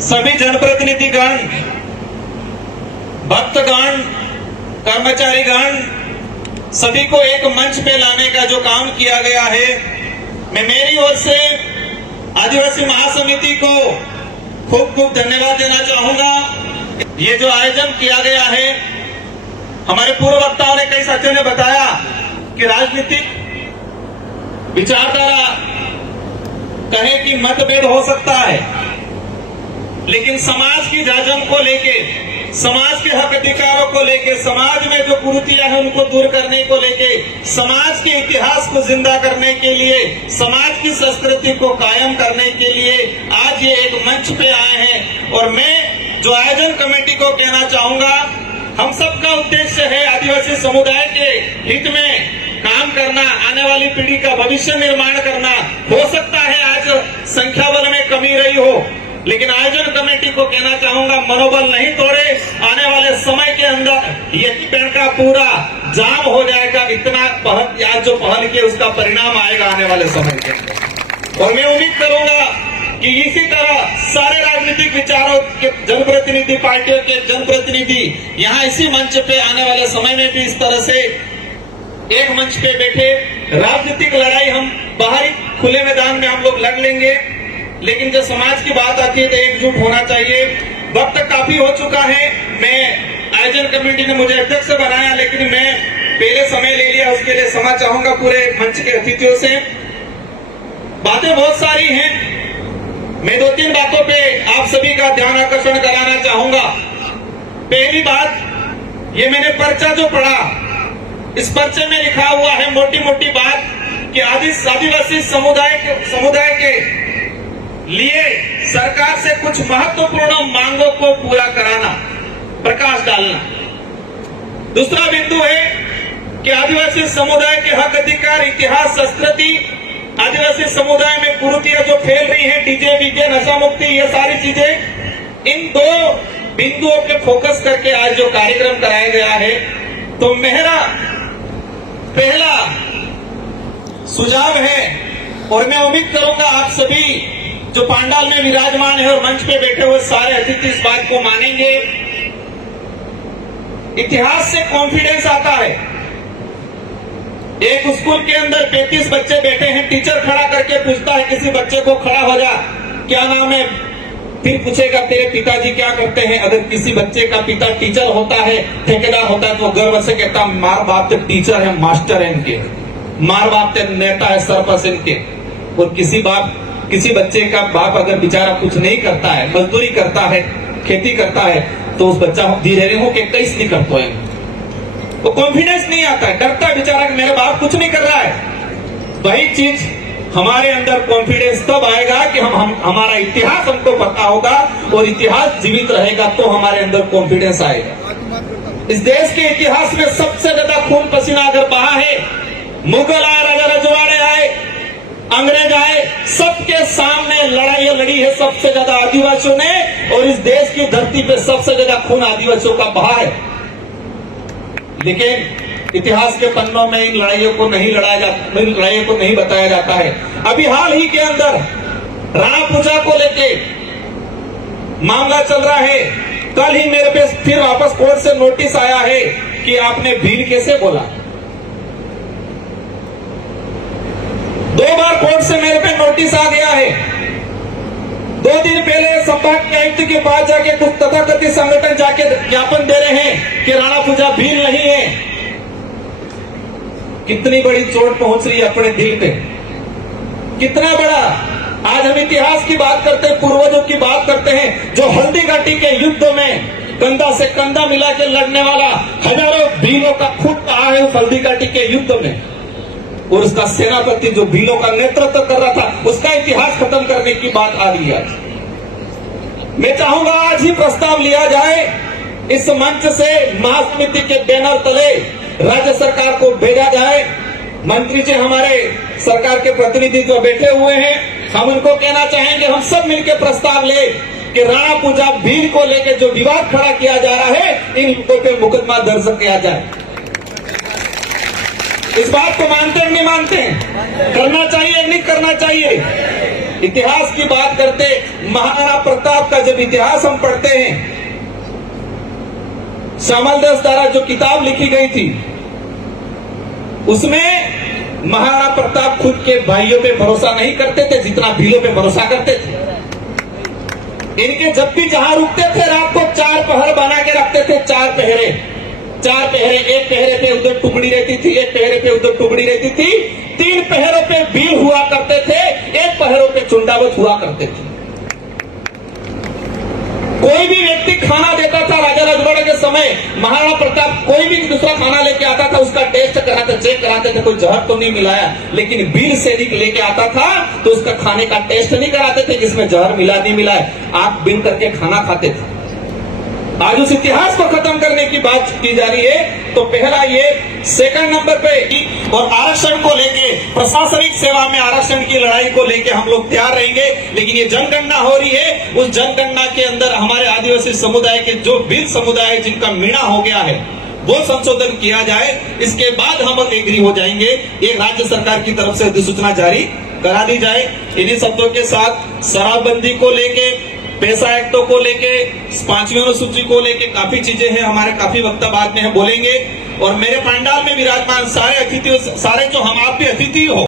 सभी जनप्रतिनिधिगण, भक्तगण, कर्मचारीगण, सभी को एक मंच पे लाने का जो काम किया गया है, मैं मेरी ओर से आदिवासी महासमिति को खूब खूब धन्यवाद देना चाहूंगा। ये जो आयोजन किया गया है, हमारे पूर्व वक्ताओं ने, कई साथियों ने बताया कि राजनीतिक विचारधारा कहे कि मतभेद हो सकता है, लेकिन समाज की जाजम को लेके, समाज के हक अधिकारों को लेके, समाज में जो कुरीतियां हैं उनको दूर करने को लेके, समाज के इतिहास को जिंदा करने के लिए, समाज की संस्कृति को कायम करने के लिए आज ये एक मंच पे आए हैं। और मैं जो आयोजन कमेटी को कहना चाहूंगा, हम सबका उद्देश्य है आदिवासी समुदाय के हित में काम करना, आने वाली पीढ़ी का भविष्य निर्माण करना। हो सकता है आज संख्या बल में कमी रही हो, लेकिन आयोजन कमेटी को कहना चाहूंगा, मनोबल नहीं तोड़े, आने वाले समय के अंदर ये पेड़ का पूरा जाम हो जाएगा। इतना पहल, आज जो पहल की उसका परिणाम आएगा आने वाले समय के अंदर। और मैं उम्मीद करूंगा कि इसी तरह सारे राजनीतिक विचारों के जनप्रतिनिधि, पार्टियों के जनप्रतिनिधि यहाँ इसी मंच पे आने वाले समय में भी इस तरह से एक मंच पे बैठे राजनीतिक लड़ाई हम बाहरी खुले मैदान में हम लोग लड़ लेंगे, लेकिन जब समाज की बात आती है तो एकजुट होना चाहिए। वक्त काफी हो चुका है। मैं आयोजन कमेटी ने मुझे अध्यक्ष बनाया, लेकिन मैं पहले समय ले लिया, उसके लिए क्षमा चाहूंगा पूरे मंच के अतिथियों से। बातें बहुत सारी हैं, मैं 2-3 बातों पे आप सभी का ध्यान आकर्षण कराना चाहूंगा। पहली बात, ये मैंने पर्चा जो पढ़ा, इस पर्चे में लिखा हुआ है मोटी मोटी बात कि आदिवासी समुदाय के लिए सरकार से कुछ महत्वपूर्ण मांगों को पूरा कराना, प्रकाश डालना। दूसरा बिंदु है कि आदिवासी समुदाय के हक अधिकार, इतिहास, संस्कृति, आदिवासी समुदाय में कुरीतियां जो फैल रही है, डीजे वीजे, नशा मुक्ति, ये सारी चीजें, इन 2 बिंदुओं पे फोकस करके आज जो कार्यक्रम कराया गया है, तो मेरा पहला सुझाव है, और मैं उम्मीद करूंगा आप सभी जो पांडाल में विराजमान है और मंच पे बैठे हुए सारे अतिथि इस बात को मानेंगे। इतिहास से कॉन्फिडेंस आता है। एक स्कूल के अंदर 35 बच्चे बैठे हैं, टीचर खड़ा करके पूछता है किसी बच्चे को, खड़ा हो जा, क्या नाम है, फिर पूछेगा तेरे पिताजी क्या करते हैं। अगर किसी बच्चे का पिता टीचर होता है, ठेकेदार होता है, तो गर्व से कहता मार बाप तो टीचर है, मास्टर है इनके, मार बाप तो नेता है, सरपंच इनके। और किसी बच्चे का बाप अगर बेचारा कुछ नहीं करता है, मजदूरी करता है, खेती करता है, तो उस बच्चा धीरे हो के कैसे नहीं करता है, वो कॉन्फिडेंस नहीं आता है, डरता है बेचारा कि मेरा बाप कुछ नहीं कर रहा है। वही चीज हमारे अंदर कॉन्फिडेंस तब आएगा कि हमारा इतिहास हमको पता होगा, और इतिहास जीवित रहेगा तो हमारे अंदर कॉन्फिडेंस आएगा। इस देश के इतिहास में सबसे ज्यादा खून पसीना अगर बहा है, मुगल आए, राजा रजवाड़े आए, अंग्रेज आए, सबके सामने लड़ाई लड़ी है सबसे ज्यादा आदिवासियों ने, और इस देश की धरती पे सबसे ज्यादा खून आदिवासियों का बहा है। लेकिन इतिहास के पन्नों में इन लड़ाइयों को नहीं लड़ाइयों को नहीं बताया जाता है। अभी हाल ही के अंदर राणा पूजा को लेके मामला चल रहा है। कल ही मेरे पे फिर वापस कोर्ट से नोटिस आया है कि आपने भील कैसे बोला। 2 बार कोर्ट से मेरे पे नोटिस आ गया है। 2 दिन पहले संभाग के आयुक्त के पास जाके कुछ तथाकथित संगठन जाके ज्ञापन दे रहे हैं कि राणा पूजा भील नहीं है। कितनी बड़ी चोट पहुंच रही है अपने दिल पे, कितना बड़ा। आज हम इतिहास की बात करते हैं, पूर्वजों की बात करते हैं, जो हल्दी घाटी के युद्ध में कंधा से कंधा मिला के लड़ने वाला हजारों भीलों का खून बहा है उस हल्दी घाटी के युद्ध में, और उसका सेनापति जो भीलों का नेतृत्व कर रहा था, उसका इतिहास खत्म करने की बात आ रही है। मैं चाहूंगा आज ही प्रस्ताव लिया जाए, इस मंच से महासमिति के बैनर तले राज्य सरकार को भेजा जाए। मंत्री जी हमारे सरकार के प्रतिनिधि जो बैठे हुए हैं, हम उनको कहना चाहेंगे, हम सब मिलकर प्रस्ताव ले कि राणा पूजा भील को लेकर जो विवाद खड़ा किया जा रहा है, इन लोगों पे मुकदमा दर्ज किया जाए। इस बात को मानते हैं नहीं मानते हैं? करना चाहिए नहीं करना चाहिए? इतिहास की बात करते, महाराणा प्रताप का जब इतिहास हम पढ़ते हैं, श्यामल दास द्वारा जो किताब लिखी गई थी, उसमें महाराणा प्रताप खुद के भाइयों पे भरोसा नहीं करते थे जितना भीलों पे भरोसा करते थे। इनके जब भी जहां रुकते थे रात को 4 पहर बना के रखते थे, 4 पहरे, एक पहरे पे उधर टुकड़ी रहती थी, एक पहरे पे उधर टुकड़ी रहती थी, 3 पहरों पे भील हुआ करते थे, 1 पहरों पे चुंडावत हुआ करते थे। कोई भी व्यक्ति खाना देता था राजा रजवाड़े के समय, महाराणा प्रताप कोई भी दूसरा खाना लेके आता था, उसका टेस्ट कराते, चेक कराते थे, कोई जहर तो नहीं मिलाया। लेकिन वीर सैनिक लेके आता था तो उसका खाने का टेस्ट नहीं कराते थे जिसमें जहर मिला नहीं मिला है, आंख बिन करके खाना खाते थे। आज उस इतिहास को खत्म करने की बात की जा रही है। तो पहला ये, सेकंड नंबर पे, और आरक्षण को लेके, प्रशासनिक सेवा में आरक्षण की लड़ाई को लेके हम लोग तैयार रहेंगे। लेकिन ये जनगणना हो रही है, उस जनगणना के अंदर हमारे आदिवासी समुदाय के जो वीर समुदाय जिनका मीणा हो गया है वो संशोधन किया जाए। इसके बाद हम एग्री हो जाएंगे, एक राज्य सरकार की तरफ से अधिसूचना जारी करा दी जाए। इन्हीं शब्दों के साथ शराबबंदी को लेके, पैसा एक्टों को लेके, 5वीं अनुसूची को लेके काफी चीजें हैं, हमारे काफी वक्ता बाद में हम बोलेंगे। और मेरे पंडाल में विराजमान सारे अतिथियों, सारे जो हम आप भी अतिथि हो,